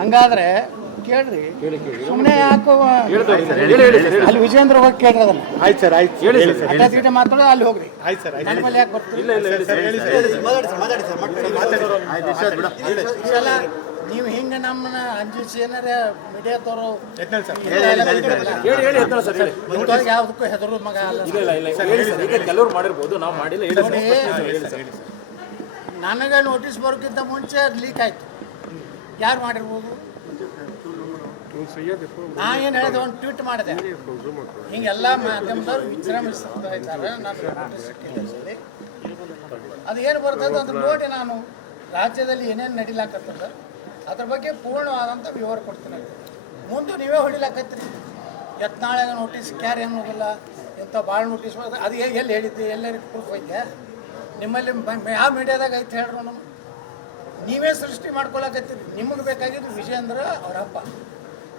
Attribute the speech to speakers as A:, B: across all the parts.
A: ಹಂಗಾದ್ರೆ ಕೇಳ್ರಿ. ಸುಮ್ಮನೆ ಯಾಕೋ ಅಲ್ಲಿ ವಿಜೇಂದ್ರ ಹೋಗಿ ಕೇಳ್ರಿ ಅದನ್ನ.
B: ಆಯ್ತು ಸರ್ ಆಯ್ತು ಹೇಳಿ ಸರ್
A: ಅಡ್ಡ ಮಾತಾಡೋ ಅಲ್ಲಿ ಹೋಗ್ರಿ.
B: ಆಯ್ತು ಸರ್
A: ಆಯ್ತು ಮೇಲೆ ಯಾಕೆ ಬರ್ತೀರಿ? ಈ ಸಲ ನೀವು ಹಿಂಗೆ ನಮ್ಮನ್ನ ಅಂಜಿಸಿ ಏನಾರ ಮೀಡಿಯಾದವರು
C: ಹೇಳಿ ಹೇಳಿ ಸರ್ ಹೇಳಿ.
A: ಯಾವುದಕ್ಕೂ ಹೆದರು ಮಗ ಅಲ್ಲ
C: ಇಲ್ಲ ಇಲ್ಲ ಇಲ್ಲ. ಹೇಳಿ ಸರ್ ಈಗ ಕೆಲವ್ರು ಮಾಡಿರ್ಬೋದು ನಾವು ಮಾಡಿಲ್ಲ ಹೇಳಿ ಸರ್.
A: ನನಗೆ ನೋಟಿಸ್ ಬರೋಕ್ಕಿಂತ ಮುಂಚೆ ಲೀಕ್ ಆಯ್ತು. ಯಾರು ಮಾಡಿರ್ಬೋದು? ನಾ ಏನು ಹೇಳಿದೆ ಒಂದು ಟ್ವೀಟ್ ಮಾಡಿದೆ. ಹಿಂಗೆಲ್ಲ ಮಾಧ್ಯಮದವ್ರು ವಿಜೃಂಭಿಸ್ತಾ ಇದ್ದಾರೆ. ಅದು ಏನು ಬರ್ತದೆ ಅದು ನೋಡಿ ನಾನು. ರಾಜ್ಯದಲ್ಲಿ ಏನೇನು ನಡಿಲಾಕತ್ತದ, ಅದ್ರ ಬಗ್ಗೆ ಪೂರ್ಣವಾದಂಥ ವಿವರ ಕೊಡ್ತೀನಿ. ಮುಂದೆ ನೀವೇ ಹೊಡಿಲಾಕತ್ತೀರಿ. ಯತ್ನಾಳಾಗ ನೋಟಿಸ್, ಕ್ಯಾರ್ ಅನ್ನೋದಿಲ್ಲ ಇಂಥ ಭಾಳ ನೋಟಿಸ್ ಅದು ಎಲ್ಲಿ ಹೇಳಿದ್ದೆ, ಎಲ್ಲರಿಗೂ ಪ್ರೂಫ್ ಐತೆ. ನಿಮ್ಮಲ್ಲಿ ಯಾವ ಮೀಡಿಯಾದಾಗ ಐತೆ ಹೇಳ್ರು ನಮ್ಮ ನೀವೇ ಸೃಷ್ಟಿ ಮಾಡ್ಕೊಳಕತ್ತೀರಿ. ನಿಮಗೆ ಬೇಕಾಗಿದ್ದು ವಿಜಯೇಂದ್ರ ಅವ್ರ ಹಬ್ಬ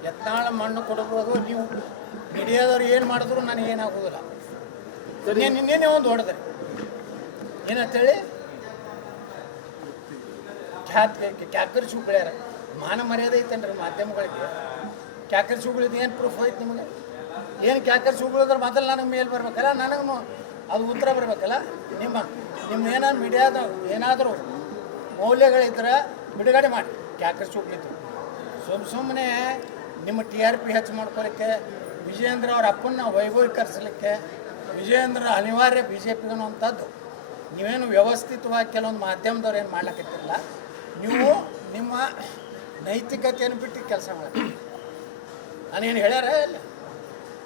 A: ಎತ್ತಾಳ ಮಣ್ಣು ಕೊಡಬಹುದು ನೀವು ಮೀಡಿಯಾದವ್ರು ಏನು ಮಾಡಿದ್ರು ನನಗೆ ಏನಾಗೋದಿಲ್ಲ. ನಿನ್ನೆ ನಿನ್ನೆ ಒಂದು ಹೊಡೆದ್ರಿ. ಏನಂತೇಳಿ? ಖ್ಯಾತ್ ಕ್ಯಾಕರ್ ಶುಗಳ್ಯಾರ ಮಾನ ಮರ್ಯಾದೆ ಐತೇನ್ರಿ ಮಾಧ್ಯಮಗಳಿಗೆ. ಕ್ಯಾಕರ್ ಸುಗಳಿದ್ದು ಏನು ಪ್ರೂಫ್ ಐತೆ ನಿಮಗೆ? ಏನು ಕ್ಯಾಕರ್ ಶುಗಳಿದ್ರೆ ಮೊದಲು ನನಗೆ ಮೇಲೆ ಬರ್ಬೇಕಲ್ಲ? ನನಗೂ ಅದು ಉತ್ತರ ಬರಬೇಕಲ್ಲ? ನಿಮ್ಮ ನಿಮ್ಮ ಏನಾದ್ರು ಮೀಡಿಯಾದ ಏನಾದರೂ ಮೌಲ್ಯಗಳಿದ್ರೆ ಬಿಡುಗಡೆ ಮಾಡಿ. ಕ್ಯಾಕರ್ ಸುಗಳಿದ್ದು ಸುಮ್ಮ ಸುಮ್ಮನೆ ನಿಮ್ಮ ಟಿ ಆರ್ ಪಿ ಹೆಚ್ಚು ಮಾಡ್ಕೊಳಕ್ಕೆ, ವಿಜಯೇಂದ್ರ ಅವ್ರ ಅಪ್ಪನ್ನ ವೈಭವೀಕರಿಸಲಿಕ್ಕೆ, ವಿಜಯೇಂದ್ರ ಅನಿವಾರ್ಯ ಬಿ ಜೆ ಪಿಗೆ ಅನ್ನುವಂಥದ್ದು ನೀವೇನು ವ್ಯವಸ್ಥಿತವಾಗಿ ಕೆಲವೊಂದು ಮಾಧ್ಯಮದವ್ರು ಏನು ಮಾಡ್ಲಿಕ್ಕಿಲ್ಲ ನೀವು ನಿಮ್ಮ ನೈತಿಕತೆಯನ್ನು ಬಿಟ್ಟು ಕೆಲಸ ಮಾಡಿ. ನಾನೇನು ಹೇಳ್ಯಾರ ಇಲ್ಲ.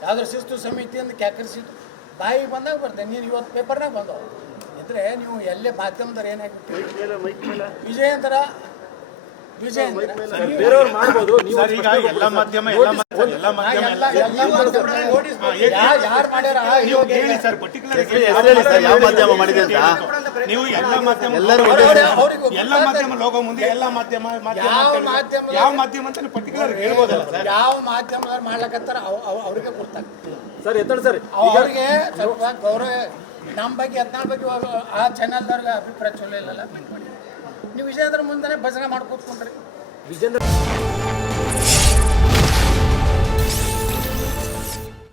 A: ಯಾವ್ದಾರು ಶಿಸ್ತು ಸಮಿತಿಯಿಂದ ಕ್ಯಾಕರಿಸಿದ್ದು ಬಾಯಿಗೆ ಬಂದಾಗ ಬರ್ತೇನೆ ನೀನು ಇವತ್ತು ಪೇಪರ್ನಾಗ ಬಂದವು. ಇದ್ರೆ ನೀವು ಎಲ್ಲೇ ಮಾಧ್ಯಮದವ್ರು ಏನಾಗ್ಬಿಟ್ಟು ವಿಜಯೇಂದ್ರ ನೀವು-
C: ಬೇರೆಯವ್ರು ಮಾಡ್ಬೋದು. ನೀವು
B: ಸರ್ ಈಗ ಎಲ್ಲ ಮಾಧ್ಯಮ ಎಲ್ಲ ಮಾಧ್ಯಮ ಎಲ್ಲ ಮಾಧ್ಯಮ. ಎಲ್ಲ
A: ಯಾರು ಮಾಡ್ಯಾರ?
B: ನೀವು ಹೇಳಿ ಸರ್ ಪರ್ಟಿಕ್ಯುಲರ್
D: ಹೇಳಿ ಸರ್ ಯಾವ ಮಾಧ್ಯಮ ಮಾಡಿದೆ
B: ನೀವು ಎಲ್ಲ ಮಾಧ್ಯಮ
D: ಎಲ್ಲರೂ
B: ಎಲ್ಲ ಮಾಧ್ಯಮ ಲೋಗೋ ಮುಂದೆ ಎಲ್ಲ ಮಾಧ್ಯಮ ಮಾಧ್ಯಮ
A: ಯಾವ
B: ಮಾಧ್ಯಮ ಅಂತ ಪರ್ಟಿಕ್ಯುಲರ್ ಹೇಳ್ಬೋದಲ್ಲ ಸರ್?
A: ಯಾವ ಮಾಧ್ಯಮ ಮಾಡ್ಲಕತ್ತಾರ ಅವ್- ಅವ್- ಅವ್ರಿಗೆ ಗೊತ್ತಾಗ್ತದೆ.
C: ಸರ್ ಎತ್ತಣ ಸರ್
A: ಅವ್ರಿಗೆ ಸ್ವಲ್ಪ ಗೌರವ ನಮ್ಮ ಬಗ್ಗೆ ಹದಿನಾರು ಬಗ್ಗೆ ಆ ಚಾನಲ್ದವ್ರಿಗೆ ಅಭಿಪ್ರಾಯ ಚಲೋ ಇಲ್ಲಲ್ಲ? ನೀವು ವಿಜಯೇಂದ್ರ ಮುಂದೆ ಭಜನೆ ಮಾಡ್ಕೊತ್ಕೊಂಡ್ರಿ.
C: ವಿಜೇಂದ್ರ